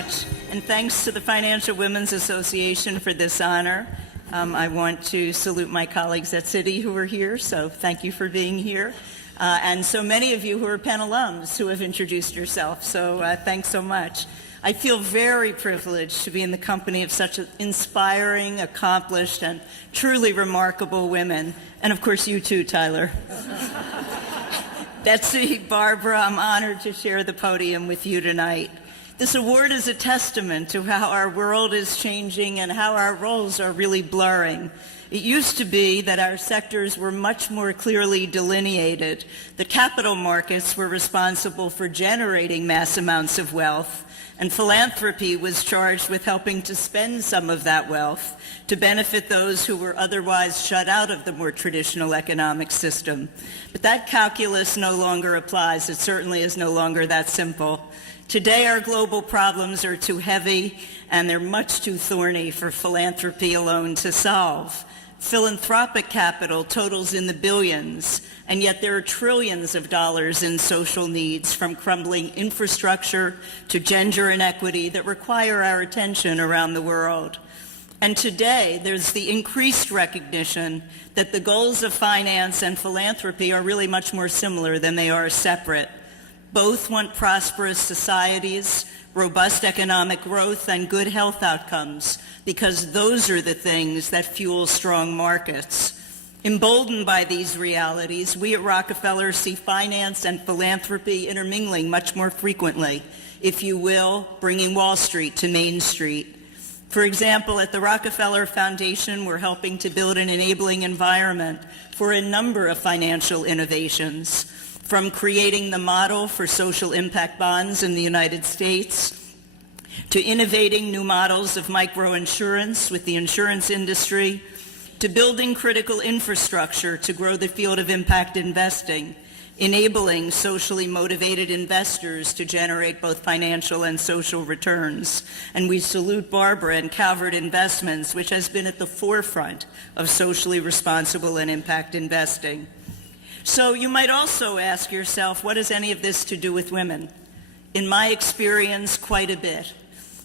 much. And thanks to the Financial Women's Association for this honor. I want to salute my colleagues at Citi who are here, so thank you for being here. And so many of you who are Penn alums who have introduced yourself, so thanks so much. I feel very privileged to be in the company of such inspiring, accomplished, and truly remarkable women. And of course, you too, Tyler. Betsy, Barbara, I'm honored to share the podium with you tonight. This award is a testament to how our world is changing and how our roles are really blurring. It used to be that our sectors were much more clearly delineated. The capital markets were responsible for generating mass amounts of wealth, and philanthropy was charged with helping to spend some of that wealth to benefit those who were otherwise shut out of the more traditional economic system. But that calculus no longer applies. It certainly is no longer that simple. Today, our global problems are too heavy, and they're much too thorny for philanthropy alone to solve. Philanthropic capital totals in the billions, and yet there are trillions of dollars in social needs, from crumbling infrastructure to gender inequity, that require our attention around the world. And today, there's the increased recognition that the goals of finance and philanthropy are really much more similar than they are separate. Both want prosperous societies, robust economic growth, and good health outcomes, because those are the things that fuel strong markets. Emboldened by these realities, we at Rockefeller see finance and philanthropy intermingling much more frequently, if you will, bringing Wall Street to Main Street. For example, at the Rockefeller Foundation, we're helping to build an enabling environment for a number of financial innovations, from creating the model for social impact bonds in the United States, to innovating new models of microinsurance with the insurance industry, to building critical infrastructure to grow the field of impact investing, enabling socially motivated investors to generate both financial and social returns. And we salute Barbara and Calvert Investments, which has been at the forefront of socially responsible and impact investing. So you might also ask yourself, what has any of this to do with women? In my experience, quite a bit.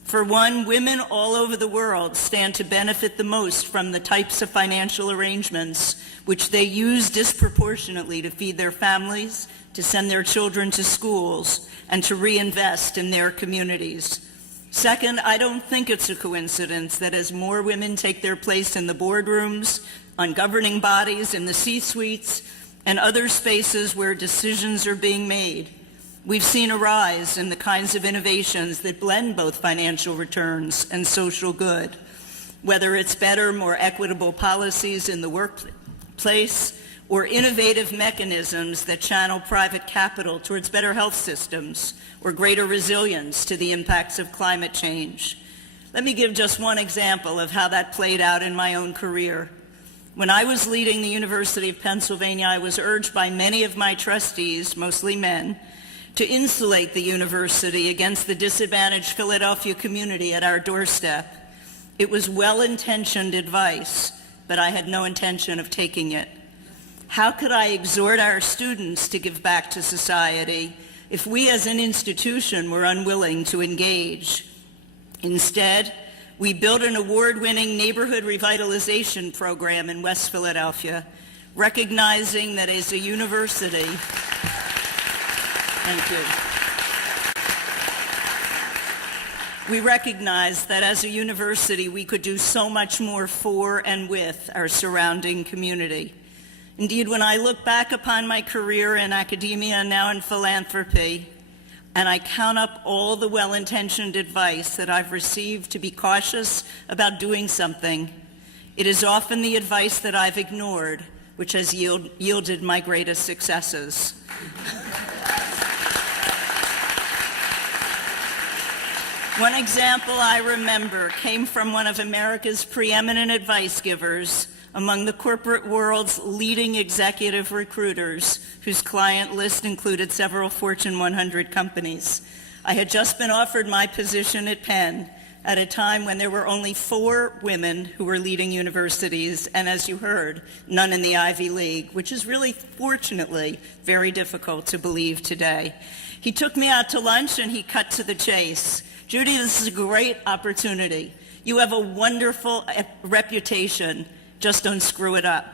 For one, women all over the world stand to benefit the most from the types of financial arrangements which they use disproportionately to feed their families, to send their children to schools, and to reinvest in their communities. Second, I don't think it's a coincidence that as more women take their place in the boardrooms, on governing bodies, in the C-suites, and other spaces where decisions are being made, we've seen a rise in the kinds of innovations that blend both financial returns and social good, whether it's better, more equitable policies in the workplace or innovative mechanisms that channel private capital towards better health systems or greater resilience to the impacts of climate change. Let me give just one example of how that played out in my own career. When I was leading the University of Pennsylvania, I was urged by many of my trustees, mostly men, to insulate the university against the disadvantaged Philadelphia community at our doorstep. It was well-intentioned advice, but I had no intention of taking it. How could I exhort our students to give back to society if we as an institution were unwilling to engage? Instead, we built an award-winning neighborhood revitalization program in West Philadelphia, recognizing that as a university, thank you. We recognize that as a university, we could do so much more for and with our surrounding community. Indeed, when I look back upon my career in academia and now in philanthropy, and I count up all the well-intentioned advice that I've received to be cautious about doing something, it is often the advice that I've ignored which has yielded my greatest successes. One example I remember came from one of America's preeminent advice givers, among the corporate world's leading executive recruiters, whose client list included several Fortune 100 companies. I had just been offered my position at Penn, at a time when there were only 4 women who were leading universities, and as you heard, none in the Ivy League, which is really, fortunately, very difficult to believe today. He took me out to lunch and he cut to the chase. Judy, this is a great opportunity. You have a wonderful reputation, just don't screw it up.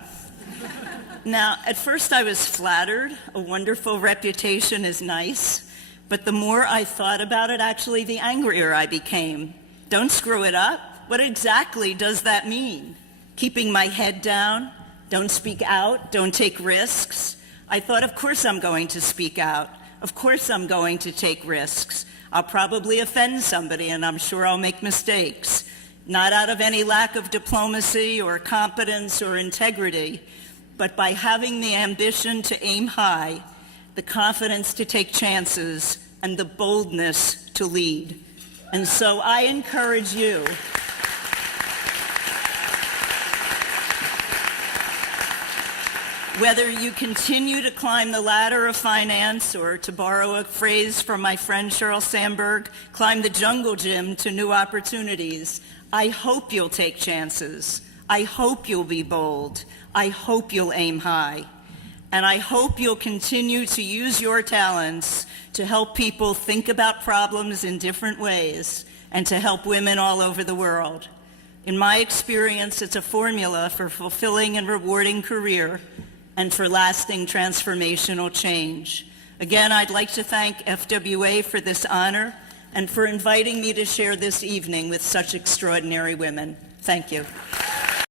Now, at first I was flattered. A wonderful reputation is nice, but the more I thought about it, actually, the angrier I became. Don't screw it up? What exactly does that mean? Keeping my head down? Don't speak out? Don't take risks? I thought, of course I'm going to speak out. Of course I'm going to take risks. I'll probably offend somebody, and I'm sure I'll make mistakes. Not out of any lack of diplomacy or competence or integrity, but by having the ambition to aim high, the confidence to take chances, and the boldness to lead. And so I encourage you whether you continue to climb the ladder of finance, or to borrow a phrase from my friend Sheryl Sandberg, climb the jungle gym to new opportunities, I hope you'll take chances. I hope you'll be bold. I hope you'll aim high. And I hope you'll continue to use your talents to help people think about problems in different ways and to help women all over the world. In my experience, it's a formula for fulfilling and rewarding career and for lasting transformational change. Again, I'd like to thank FWA for this honor and for inviting me to share this evening with such extraordinary women. Thank you.